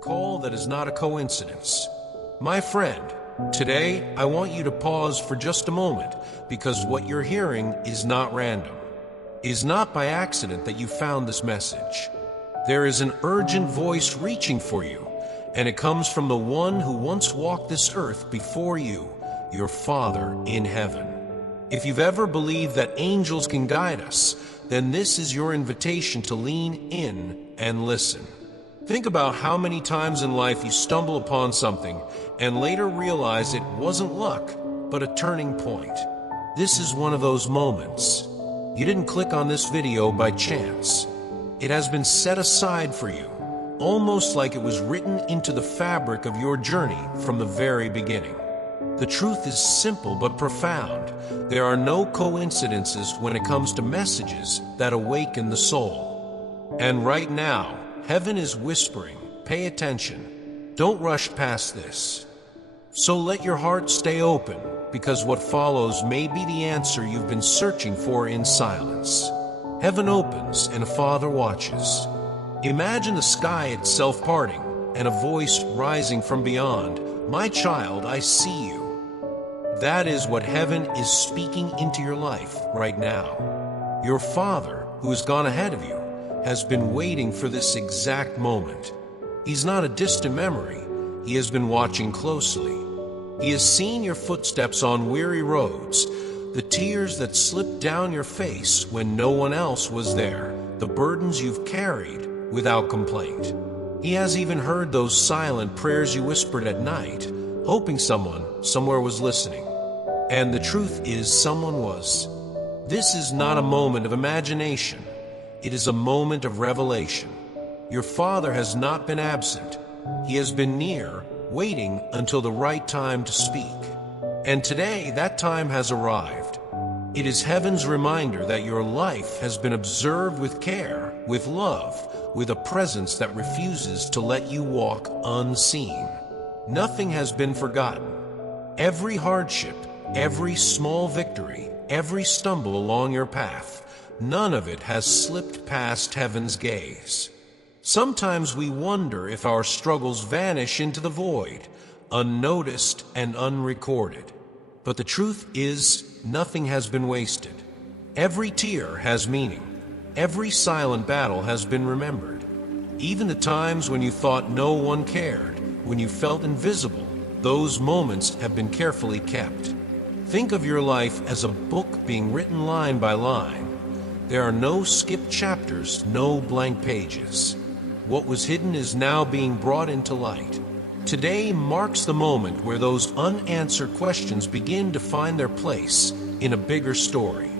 call that is not a coincidence. My friend, today I want you to pause for just a moment because what you're hearing is not random. It is not by accident that you found this message. There is an urgent voice reaching for you, and it comes from the one who once walked this earth before you, your Father in heaven. If you've ever believed that angels can guide us, then this is your invitation to lean in and listen. Think about how many times in life you stumble upon something and later realize it wasn't luck, but a turning point. This is one of those moments. You didn't click on this video by chance. It has been set aside for you, almost like it was written into the fabric of your journey from the very beginning. The truth is simple but profound. There are no coincidences when it comes to messages that awaken the soul. And right now, heaven is whispering, pay attention. Don't rush past this. So let your heart stay open, because what follows may be the answer you've been searching for in silence. Heaven opens and a father watches. Imagine the sky itself parting and a voice rising from beyond. My child, I see you. That is what heaven is speaking into your life right now. Your Father, who has gone ahead of you, has been waiting for this exact moment. He's not a distant memory. He has been watching closely. He has seen your footsteps on weary roads, the tears that slipped down your face when no one else was there, the burdens you've carried without complaint. He has even heard those silent prayers you whispered at night, hoping someone somewhere was listening. And the truth is, someone was. This is not a moment of imagination. It is a moment of revelation. Your Father has not been absent. He has been near, waiting until the right time to speak. And today, that time has arrived. It is heaven's reminder that your life has been observed with care, with love, with a presence that refuses to let you walk unseen. Nothing has been forgotten. Every hardship, every small victory, every stumble along your path, none of it has slipped past heaven's gaze. Sometimes we wonder if our struggles vanish into the void, unnoticed and unrecorded. But the truth is, nothing has been wasted. Every tear has meaning. Every silent battle has been remembered. Even the times when you thought no one cared, when you felt invisible, those moments have been carefully kept. Think of your life as a book being written line by line. There are no skipped chapters, no blank pages. What was hidden is now being brought into light. Today marks the moment where those unanswered questions begin to find their place in a bigger story.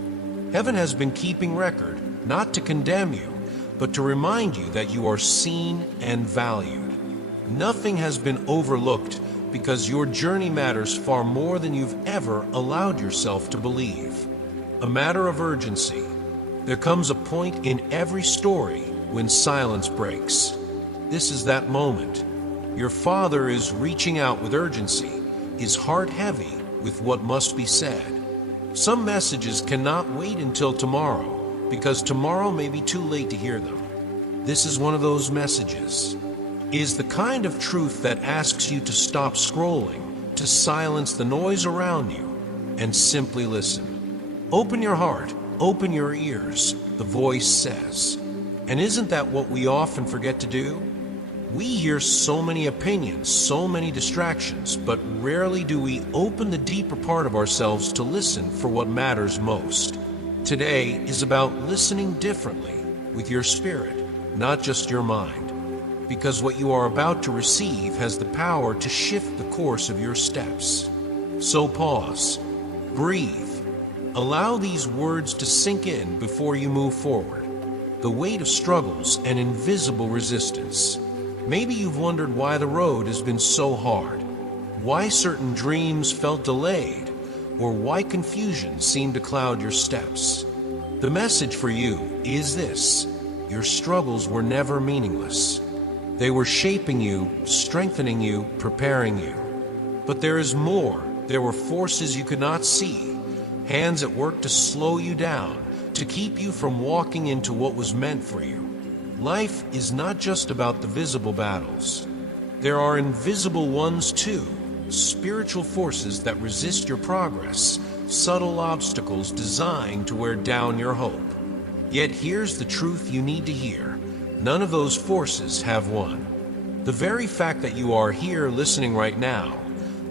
Heaven has been keeping record, not to condemn you, but to remind you that you are seen and valued. Nothing has been overlooked because your journey matters far more than you've ever allowed yourself to believe. A matter of urgency. There comes a point in every story when silence breaks. This is that moment. Your Father is reaching out with urgency, his heart heavy with what must be said. Some messages cannot wait until tomorrow, because tomorrow may be too late to hear them. This is one of those messages. It is the kind of truth that asks you to stop scrolling, to silence the noise around you, and simply listen. Open your heart, open your ears, the voice says. And isn't that what we often forget to do? We hear so many opinions, so many distractions, but rarely do we open the deeper part of ourselves to listen for what matters most. Today is about listening differently with your spirit, not just your mind. Because what you are about to receive has the power to shift the course of your steps. So pause, breathe, allow these words to sink in before you move forward. The weight of struggles and invisible resistance. Maybe you've wondered why the road has been so hard, why certain dreams felt delayed, or why confusion seemed to cloud your steps. The message for you is this: your struggles were never meaningless. They were shaping you, strengthening you, preparing you. But there is more. There were forces you could not see, hands at work to slow you down, to keep you from walking into what was meant for you. Life is not just about the visible battles. There are invisible ones too, spiritual forces that resist your progress, subtle obstacles designed to wear down your hope. Yet here's the truth you need to hear. None of those forces have won. The very fact that you are here listening right now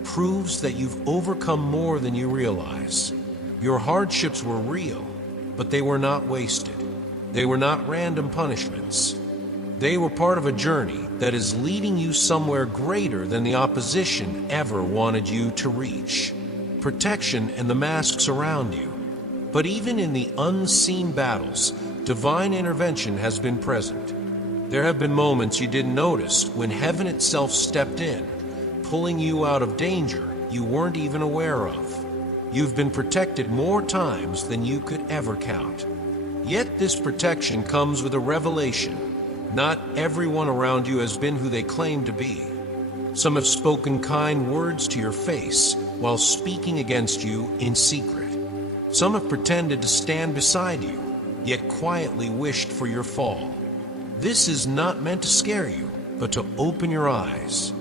proves that you've overcome more than you realize. Your hardships were real, but they were not wasted. They were not random punishments. They were part of a journey that is leading you somewhere greater than the opposition ever wanted you to reach. Protection and the masks around you. But even in the unseen battles, divine intervention has been present. There have been moments you didn't notice when heaven itself stepped in, pulling you out of danger you weren't even aware of. You've been protected more times than you could ever count. Yet this protection comes with a revelation. Not everyone around you has been who they claim to be. Some have spoken kind words to your face while speaking against you in secret. Some have pretended to stand beside you, yet quietly wished for your fall. This is not meant to scare you, but to open your eyes.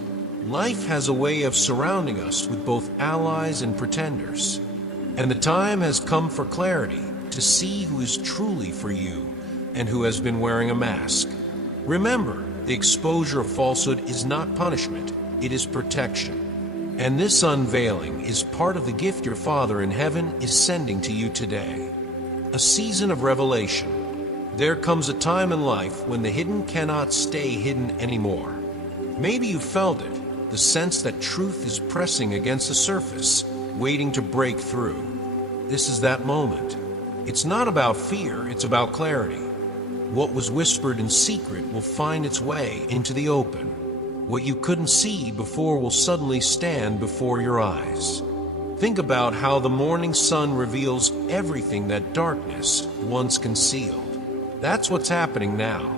Life has a way of surrounding us with both allies and pretenders, and the time has come for clarity to see who is truly for you and who has been wearing a mask. Remember, the exposure of falsehood is not punishment, it is protection. And this unveiling is part of the gift your Father in heaven is sending to you today. A season of revelation. There comes a time in life when the hidden cannot stay hidden anymore. Maybe you felt it. The sense that truth is pressing against the surface, waiting to break through. This is that moment. It's not about fear, it's about clarity. What was whispered in secret will find its way into the open. What you couldn't see before will suddenly stand before your eyes. Think about how the morning sun reveals everything that darkness once concealed. That's what's happening now.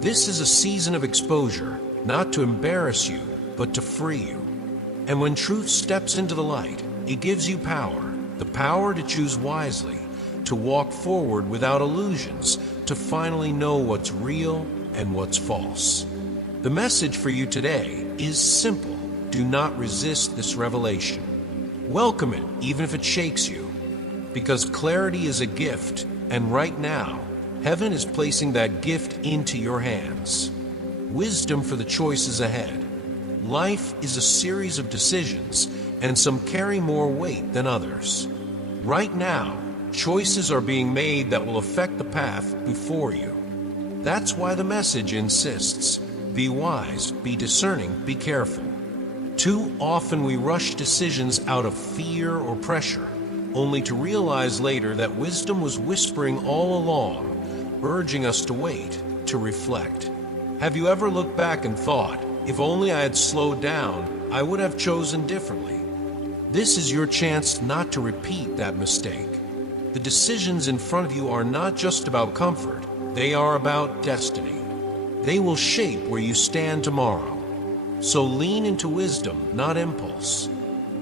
This is a season of exposure, not to embarrass you, but to free you. And when truth steps into the light, it gives you power, the power to choose wisely, to walk forward without illusions, to finally know what's real and what's false. The message for you today is simple. Do not resist this revelation. Welcome it, even if it shakes you, because clarity is a gift, and right now, heaven is placing that gift into your hands. Wisdom for the choices ahead. Life is a series of decisions, and some carry more weight than others. Right now, choices are being made that will affect the path before you. That's why the message insists, be wise, be discerning, be careful. Too often we rush decisions out of fear or pressure, only to realize later that wisdom was whispering all along, urging us to wait, to reflect. Have you ever looked back and thought, if only I had slowed down, I would have chosen differently? This is your chance not to repeat that mistake. The decisions in front of you are not just about comfort, they are about destiny. They will shape where you stand tomorrow. So lean into wisdom, not impulse.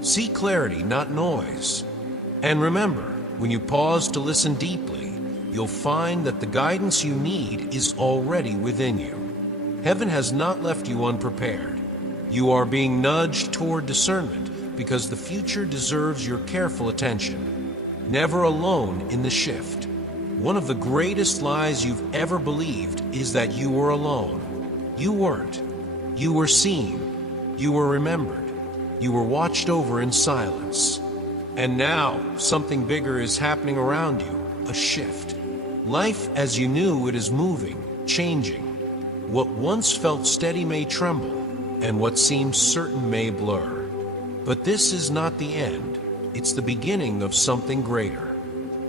Seek clarity, not noise. And remember, when you pause to listen deeply, you'll find that the guidance you need is already within you. Heaven has not left you unprepared. You are being nudged toward discernment because the future deserves your careful attention. Never alone in the shift. One of the greatest lies you've ever believed is that you were alone. You weren't. You were seen. You were remembered. You were watched over in silence. And now, something bigger is happening around you, a shift. Life as you knew it is moving, changing. What once felt steady may tremble, and what seems certain may blur. But this is not the end. It's the beginning of something greater.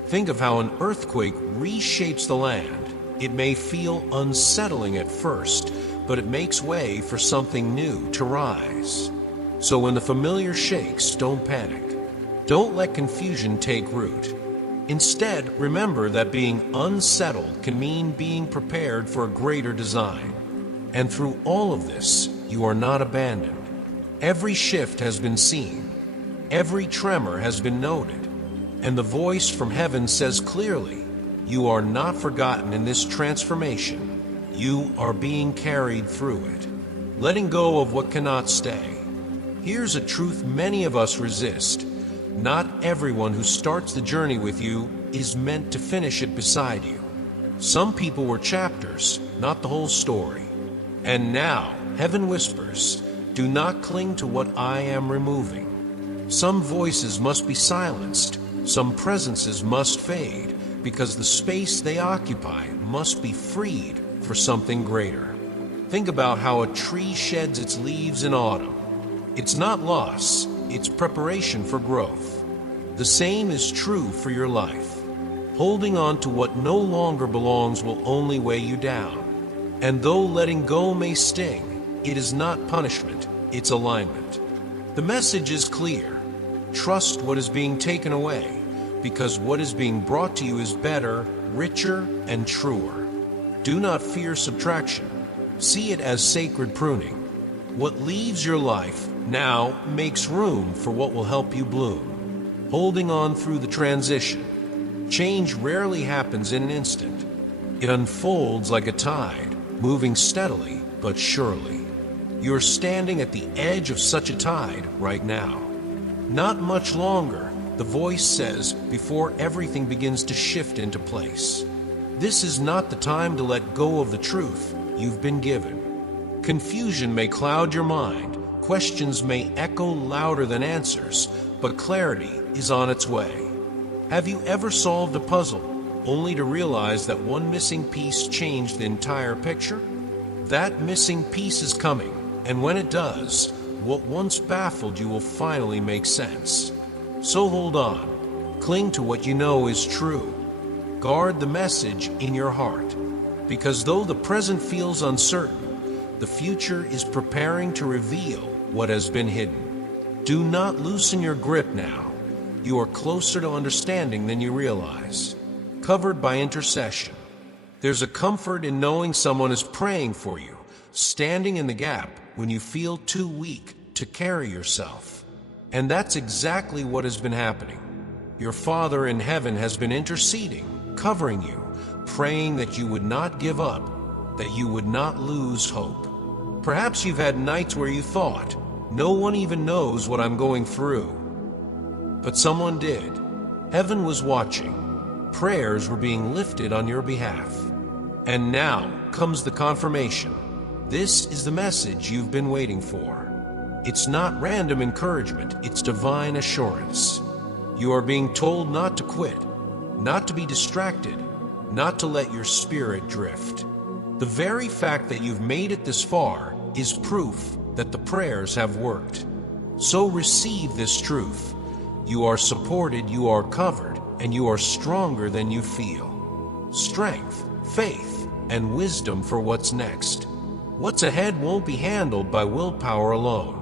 Think of how an earthquake reshapes the land. It may feel unsettling at first, but it makes way for something new to rise. So when the familiar shakes, don't panic. Don't let confusion take root. Instead, remember that being unsettled can mean being prepared for a greater design. And through all of this, you are not abandoned. Every shift has been seen. Every tremor has been noted. And the voice from heaven says clearly, you are not forgotten in this transformation. You are being carried through it. letting go of what cannot stay. Here's a truth many of us resist. Not everyone who starts the journey with you is meant to finish it beside you. Some people were chapters, not the whole story. And now, heaven whispers, do not cling to what I am removing. Some voices must be silenced, some presences must fade, because the space they occupy must be freed for something greater. Think about how a tree sheds its leaves in autumn. It's not loss, it's preparation for growth. The same is true for your life. Holding on to what no longer belongs will only weigh you down. And though letting go may sting, it is not punishment, it's alignment. The message is clear. Trust what is being taken away, because what is being brought to you is better, richer, and truer. Do not fear subtraction. See it as sacred pruning. What leaves your life now makes room for what will help you bloom. Holding on through the transition. Change rarely happens in an instant. It unfolds like a tide, moving steadily but surely. You're standing at the edge of such a tide right now. Not much longer, the voice says, before everything begins to shift into place. This is not the time to let go of the truth you've been given. Confusion may cloud your mind, questions may echo louder than answers, but clarity is on its way. Have you ever solved a puzzle only to realize that one missing piece changed the entire picture? That missing piece is coming, and when it does, what once baffled you will finally make sense. So hold on. Cling to what you know is true. Guard the message in your heart, because though the present feels uncertain, the future is preparing to reveal what has been hidden. Do not loosen your grip now. You are closer to understanding than you realize. Covered by intercession. There's a comfort in knowing someone is praying for you, standing in the gap when you feel too weak to carry yourself. And that's exactly what has been happening. Your Father in heaven has been interceding, covering you, praying that you would not give up, that you would not lose hope. Perhaps you've had nights where you thought, no one even knows what I'm going through. But someone did. Heaven was watching. Prayers were being lifted on your behalf. And now comes the confirmation. This is the message you've been waiting for. It's not random encouragement, it's divine assurance. You are being told not to quit, not to be distracted, not to let your spirit drift. The very fact that you've made it this far is proof that the prayers have worked. So receive this truth. You are supported, you are covered, and you are stronger than you feel. Strength, faith, and wisdom for what's next. What's ahead won't be handled by willpower alone.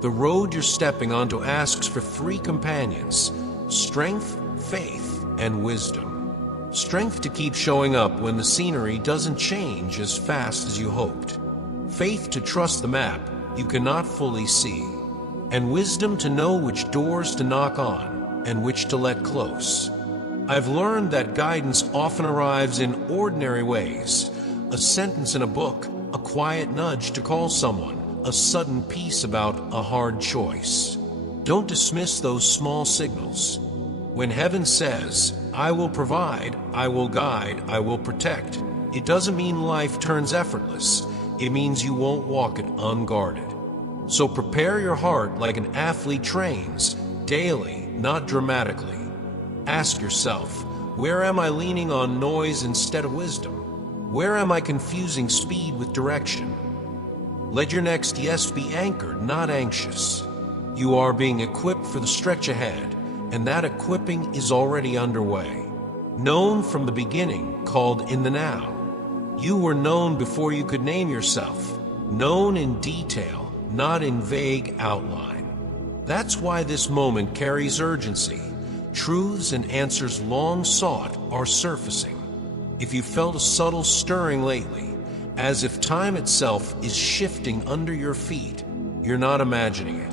The road you're stepping onto asks for 3 companions: strength, faith, and wisdom. Strength to keep showing up when the scenery doesn't change as fast as you hoped. Faith to trust the map you cannot fully see. And wisdom to know which doors to knock on and which to let close. I've learned that guidance often arrives in ordinary ways. A sentence in a book, a quiet nudge to call someone, a sudden peace about a hard choice. Don't dismiss those small signals. When heaven says, I will provide, I will guide, I will protect, it doesn't mean life turns effortless. It means you won't walk it unguarded. So prepare your heart like an athlete trains, daily, not dramatically. Ask yourself, where am I leaning on noise instead of wisdom? Where am I confusing speed with direction? Let your next yes be anchored, not anxious. You are being equipped for the stretch ahead, and that equipping is already underway. Known from the beginning, called in the now. You were known before you could name yourself, known in detail, not in vague outline. That's why this moment carries urgency. Truths and answers long sought are surfacing. If you felt a subtle stirring lately, as if time itself is shifting under your feet, you're not imagining it.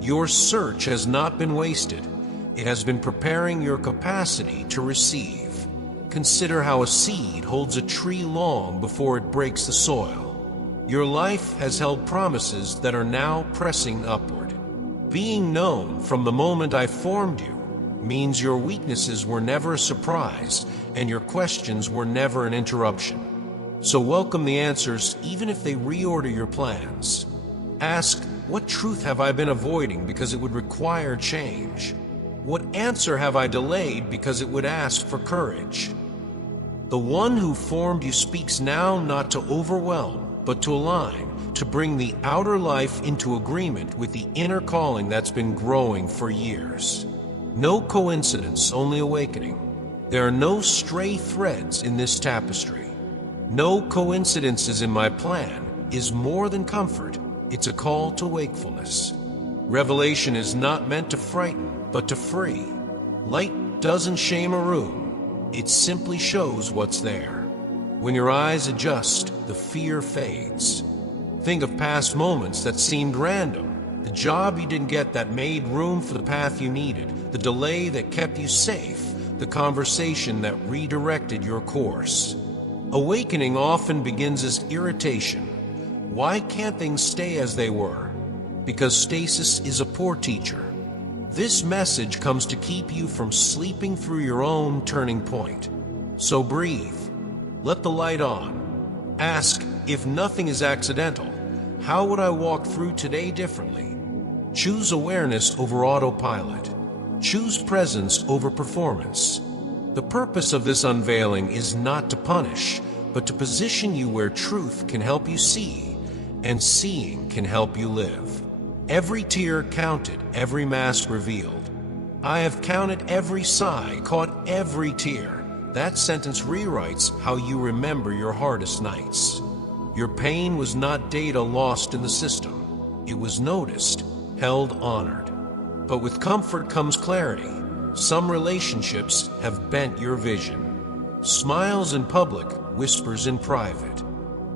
Your search has not been wasted. It has been preparing your capacity to receive. Consider how a seed holds a tree long before it breaks the soil. Your life has held promises that are now pressing upward. Being known from the moment I formed you means your weaknesses were never a surprise and your questions were never an interruption. So welcome the answers even if they reorder your plans. Ask, what truth have I been avoiding because it would require change? What answer have I delayed because it would ask for courage? The one who formed you speaks now not to overwhelm, but to align, to bring the outer life into agreement with the inner calling that's been growing for years. No coincidence, only awakening. There are no stray threads in this tapestry. No coincidences in my plan is more than comfort. It's a call to wakefulness. Revelation is not meant to frighten, but to free. Light doesn't shame a room. It simply shows what's there. When your eyes adjust, the fear fades. Think of past moments that seemed random. The job you didn't get that made room for the path you needed. The delay that kept you safe. The conversation that redirected your course. Awakening often begins as irritation. Why can't things stay as they were? Because stasis is a poor teacher. This message comes to keep you from sleeping through your own turning point. So breathe. Let the light on. Ask, if nothing is accidental, how would I walk through today differently? Choose awareness over autopilot. Choose presence over performance. The purpose of this unveiling is not to punish, but to position you where truth can help you see, and seeing can help you live. Every tear counted, every mask revealed. I have counted every sigh, caught every tear. That sentence rewrites how you remember your hardest nights. Your pain was not data lost in the system. It was noticed, held, honored. But with comfort comes clarity. Some relationships have bent your vision. Smiles in public, whispers in private.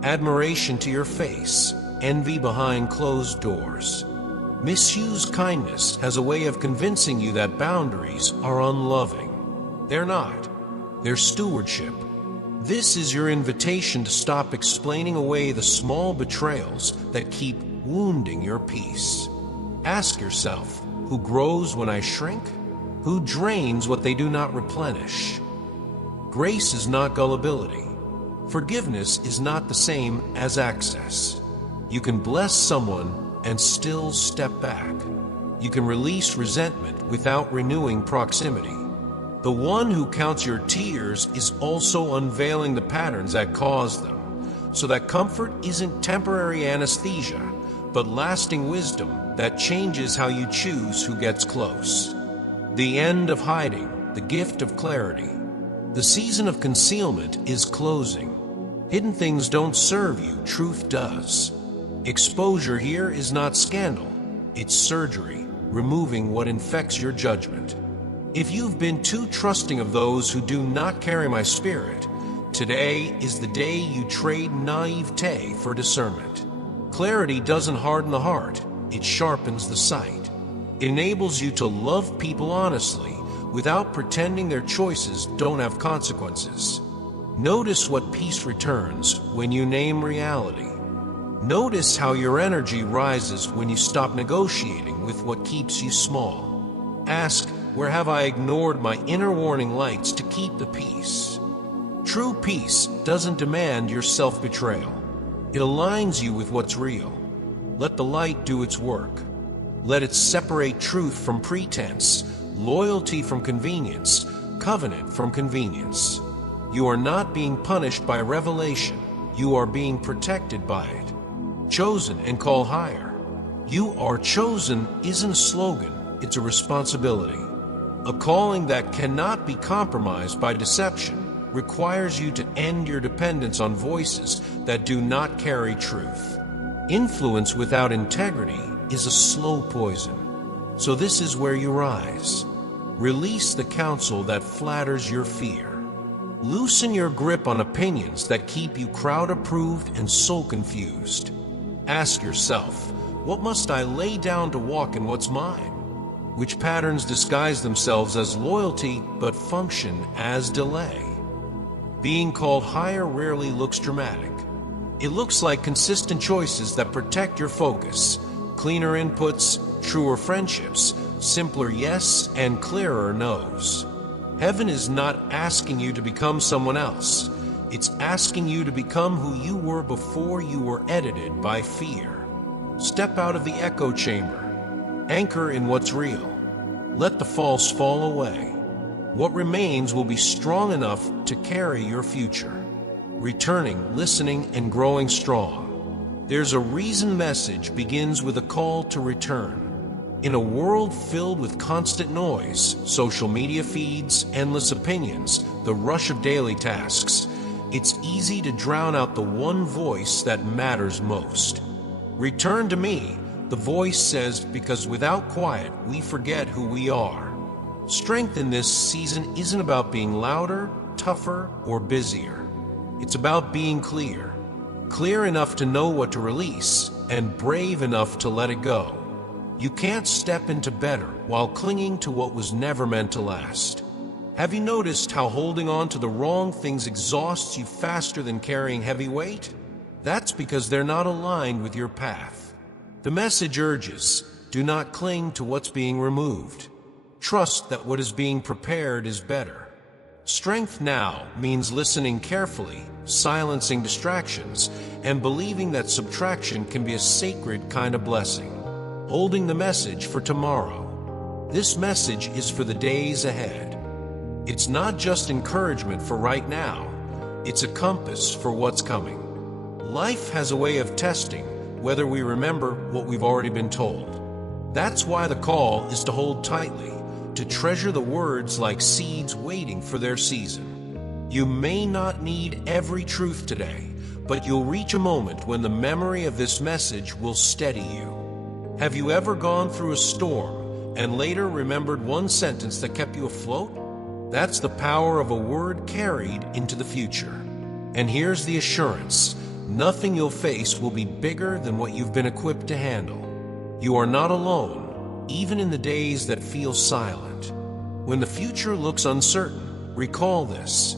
Admiration to your face, envy behind closed doors. Misused kindness has a way of convincing you that boundaries are unloving. They're not. They're stewardship. This is your invitation to stop explaining away the small betrayals that keep wounding your peace. Ask yourself, who grows when I shrink? Who drains what they do not replenish? Grace is not gullibility. Forgiveness is not the same as access. You can bless someone and still step back. You can release resentment without renewing proximity. The one who counts your tears is also unveiling the patterns that caused them, so that comfort isn't temporary anesthesia, but lasting wisdom that changes how you choose who gets close. The end of hiding, the gift of clarity. The season of concealment is closing. Hidden things don't serve you, truth does. Exposure here is not scandal, it's surgery, removing what infects your judgment. If you've been too trusting of those who do not carry my spirit, today is the day you trade naivete for discernment. Clarity doesn't harden the heart, it sharpens the sight. It enables you to love people honestly, without pretending their choices don't have consequences. Notice what peace returns when you name reality. Notice how your energy rises when you stop negotiating with what keeps you small. Ask, where have I ignored my inner warning lights to keep the peace? True peace doesn't demand your self-betrayal. It aligns you with what's real. Let the light do its work. Let it separate truth from pretense, loyalty from convenience, covenant from convenience. You are not being punished by revelation. You are being protected by it. Chosen and call higher. You are chosen isn't a slogan, it's a responsibility. A calling that cannot be compromised by deception requires you to end your dependence on voices that do not carry truth. Influence without integrity is a slow poison. So this is where you rise. Release the counsel that flatters your fear. Loosen your grip on opinions that keep you crowd-approved and soul-confused. Ask yourself, what must I lay down to walk in what's mine? Which patterns disguise themselves as loyalty but function as delay? Being called higher rarely looks dramatic. It looks like consistent choices that protect your focus, cleaner inputs, truer friendships, simpler yes and clearer no's. Heaven is not asking you to become someone else. It's asking you to become who you were before you were edited by fear. Step out of the echo chamber. Anchor in what's real. Let the false fall away. What remains will be strong enough to carry your future. Returning, listening, and growing strong. There's a reason message begins with a call to return. In a world filled with constant noise, social media feeds, endless opinions, the rush of daily tasks, it's easy to drown out the one voice that matters most. Return to me, the voice says, because without quiet, we forget who we are. Strength in this season isn't about being louder, tougher, or busier. It's about being clear. Clear enough to know what to release, and brave enough to let it go. You can't step into better while clinging to what was never meant to last. Have you noticed how holding on to the wrong things exhausts you faster than carrying heavy weight? That's because they're not aligned with your path. The message urges, do not cling to what's being removed. Trust that what is being prepared is better. Strength now means listening carefully, silencing distractions, and believing that subtraction can be a sacred kind of blessing. Holding the message for tomorrow. This message is for the days ahead. It's not just encouragement for right now, it's a compass for what's coming. Life has a way of testing whether we remember what we've already been told. That's why the call is to hold tightly, to treasure the words like seeds waiting for their season. You may not need every truth today, but you'll reach a moment when the memory of this message will steady you. Have you ever gone through a storm and later remembered one sentence that kept you afloat? That's the power of a word carried into the future. And here's the assurance. Nothing you'll face will be bigger than what you've been equipped to handle. You are not alone, even in the days that feel silent. When the future looks uncertain, recall this.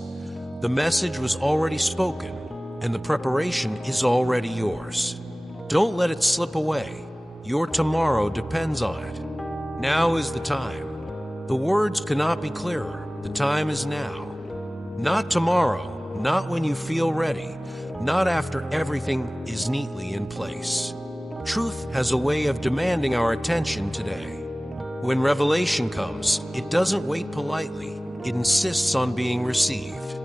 The message was already spoken, and the preparation is already yours. Don't let it slip away. Your tomorrow depends on it. Now is the time. The words cannot be clearer. The time is now. Not tomorrow, not when you feel ready, not after everything is neatly in place. Truth has a way of demanding our attention today. When revelation comes, it doesn't wait politely, it insists on being received.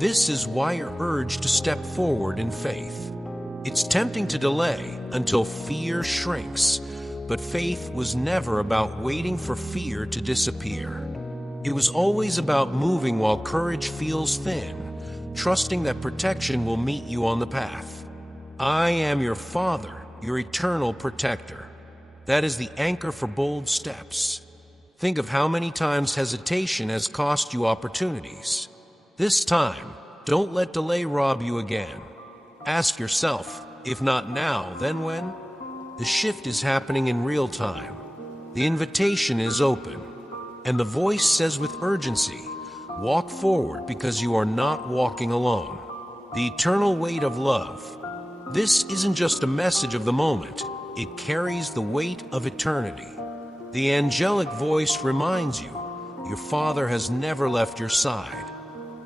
This is why you're urged to step forward in faith. It's tempting to delay until fear shrinks, but faith was never about waiting for fear to disappear. It was always about moving while courage feels thin, trusting that protection will meet you on the path. I am your Father, your eternal protector. That is the anchor for bold steps. Think of how many times hesitation has cost you opportunities. This time, don't let delay rob you again. Ask yourself, if not now, then when? The shift is happening in real time. The invitation is open. And the voice says with urgency, walk forward because you are not walking alone. The eternal weight of love. This isn't just a message of the moment. It carries the weight of eternity. The angelic voice reminds you, your Father has never left your side.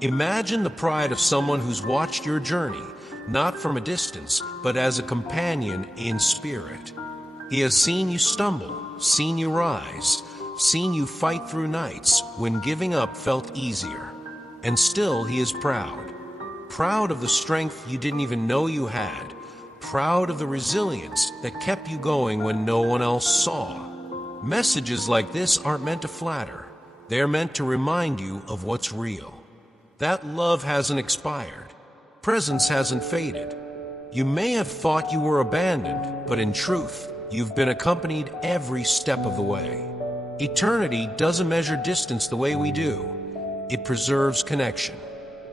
Imagine the pride of someone who's watched your journey, not from a distance, but as a companion in spirit. He has seen you stumble, seen you rise, seen you fight through nights when giving up felt easier. And still he is proud. Proud of the strength you didn't even know you had. Proud of the resilience that kept you going when no one else saw. Messages like this aren't meant to flatter. They're meant to remind you of what's real. That love hasn't expired. Presence hasn't faded. You may have thought you were abandoned, but in truth, you've been accompanied every step of the way. Eternity doesn't measure distance the way we do. It preserves connection.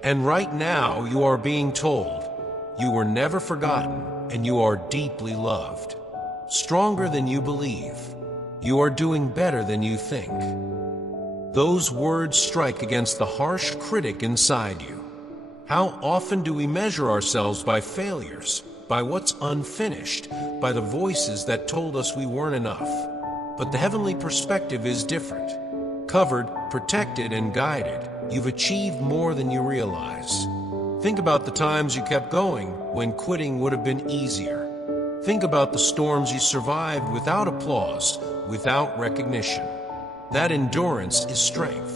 And right now you are being told, you were never forgotten and you are deeply loved. Stronger than you believe. You are doing better than you think. Those words strike against the harsh critic inside you. How often do we measure ourselves by failures, by what's unfinished, by the voices that told us we weren't enough? But the heavenly perspective is different. Covered, protected, and guided, you've achieved more than you realize. Think about the times you kept going when quitting would have been easier. Think about the storms you survived without applause, without recognition. That endurance is strength.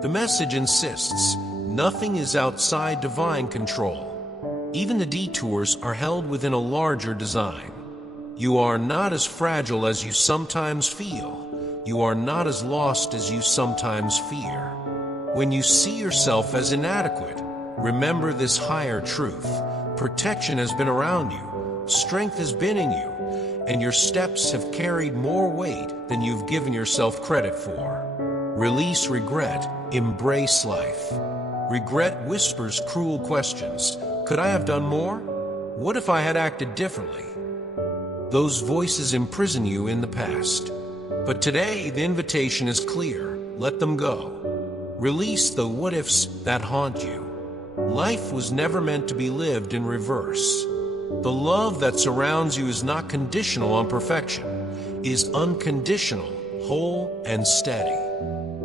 The message insists, nothing is outside divine control. Even the detours are held within a larger design. You are not as fragile as you sometimes feel. You are not as lost as you sometimes fear. When you see yourself as inadequate, remember this higher truth. Protection has been around you, strength has been in you, and your steps have carried more weight than you've given yourself credit for. Release regret, embrace life. Regret whispers cruel questions. Could I have done more? What if I had acted differently? Those voices imprison you in the past. But today, the invitation is clear. Let them go. Release the what-ifs that haunt you. Life was never meant to be lived in reverse. The love that surrounds you is not conditional on perfection, is unconditional, whole, and steady.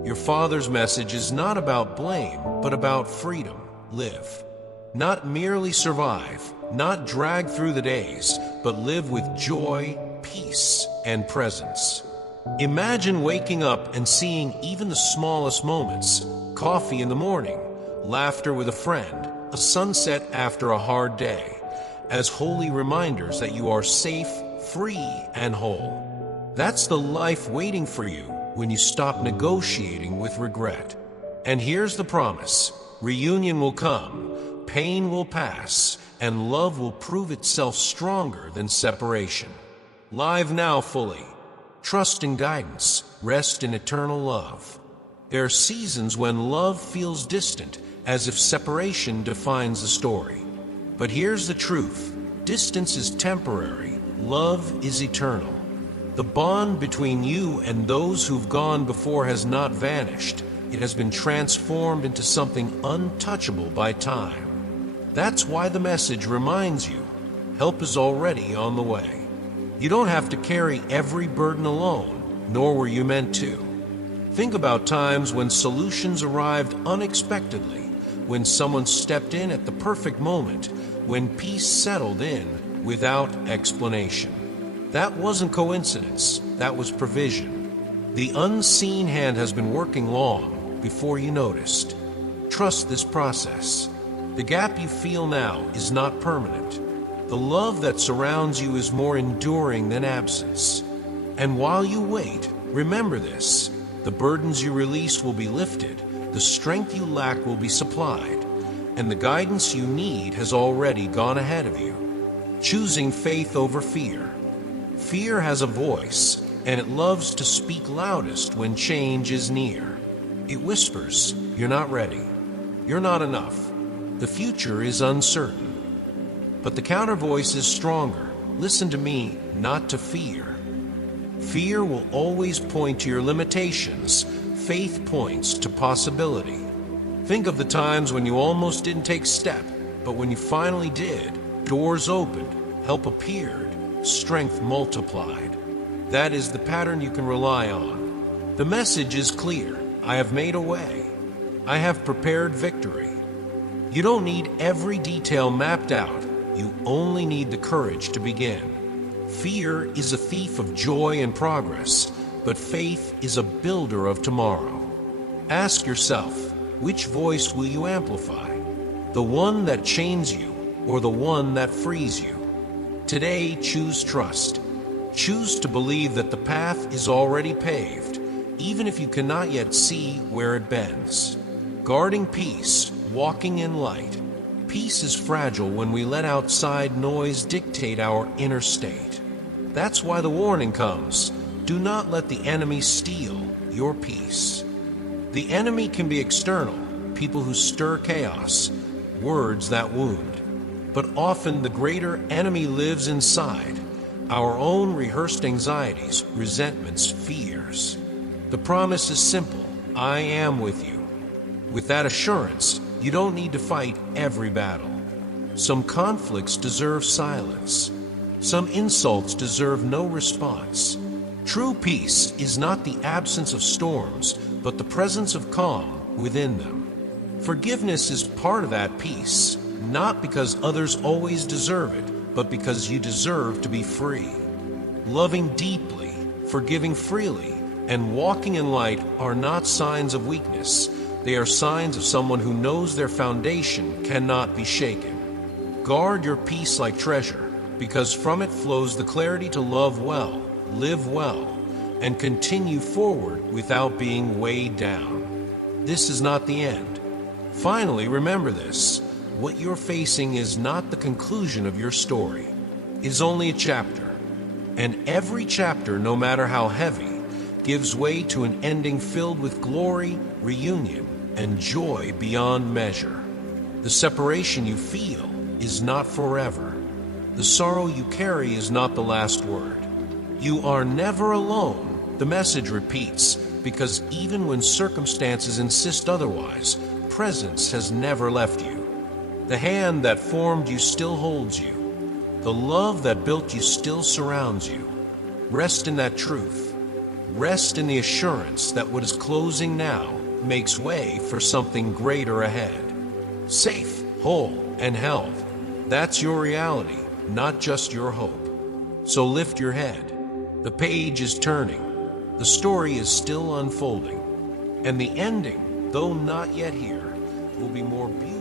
Your Father's message is not about blame, but about freedom. Live. Not merely survive, not drag through the days, but live with joy, peace, and presence. Imagine waking up and seeing even the smallest moments: coffee in the morning, laughter with a friend, a sunset after a hard day, as holy reminders that you are safe, free, and whole. That's the life waiting for you when you stop negotiating with regret. And here's the promise: reunion will come, pain will pass, and love will prove itself stronger than separation. Live now fully. Trust in guidance, rest in eternal love. There are seasons when love feels distant, as if separation defines the story. But here's the truth: distance is temporary, love is eternal. The bond between you and those who've gone before has not vanished. It has been transformed into something untouchable by time. That's why the message reminds you, help is already on the way. You don't have to carry every burden alone, nor were you meant to. Think about times when solutions arrived unexpectedly, when someone stepped in at the perfect moment, when peace settled in without explanation. That wasn't coincidence, that was provision. The unseen hand has been working long before you noticed. Trust this process. The gap you feel now is not permanent. The love that surrounds you is more enduring than absence. And while you wait, remember this: the burdens you release will be lifted, the strength you lack will be supplied, and the guidance you need has already gone ahead of you. Choosing faith over fear. Fear has a voice, and it loves to speak loudest when change is near. It whispers, "You're not ready. You're not enough. The future is uncertain." But the counter voice is stronger. Listen to me, not to fear. Fear will always point to your limitations. Faith points to possibility. Think of the times when you almost didn't take a step, but when you finally did, doors opened, help appeared, strength multiplied. That is the pattern you can rely on. The message is clear: I have made a way. I have prepared victory. You don't need every detail mapped out. You only need the courage to begin. Fear is a thief of joy and progress, but faith is a builder of tomorrow. Ask yourself, which voice will you amplify? The one that chains you, or the one that frees you? Today, choose trust. Choose to believe that the path is already paved, even if you cannot yet see where it bends. Guarding peace, walking in light. Peace is fragile when we let outside noise dictate our inner state. That's why the warning comes: do not let the enemy steal your peace. The enemy can be external, people who stir chaos, words that wound. But often the greater enemy lives inside, our own rehearsed anxieties, resentments, fears. The promise is simple: I am with you. With that assurance, You don't need to fight every battle. Some conflicts deserve silence. Some insults deserve no response. True peace is not the absence of storms, but the presence of calm within them. Forgiveness is part of that peace, not because others always deserve it, but because you deserve to be free. Loving deeply, forgiving freely, and walking in light are not signs of weakness. They are signs of someone who knows their foundation cannot be shaken. Guard your peace like treasure, because from it flows the clarity to love well, live well, and continue forward without being weighed down. This is not the end. Finally, remember this: what you're facing is not the conclusion of your story. It is only a chapter. And every chapter, no matter how heavy, gives way to an ending filled with glory, reunion, and joy beyond measure. The separation you feel is not forever. The sorrow you carry is not the last word. You are never alone, the message repeats, because even when circumstances insist otherwise, presence has never left you. The hand that formed you still holds you. The love that built you still surrounds you. Rest in that truth. Rest in the assurance that what is closing now makes way for something greater ahead. Safe, whole, and held. That's your reality, not just your hope. So lift your head. The page is turning. The story is still unfolding. And the ending, though not yet here, will be more beautiful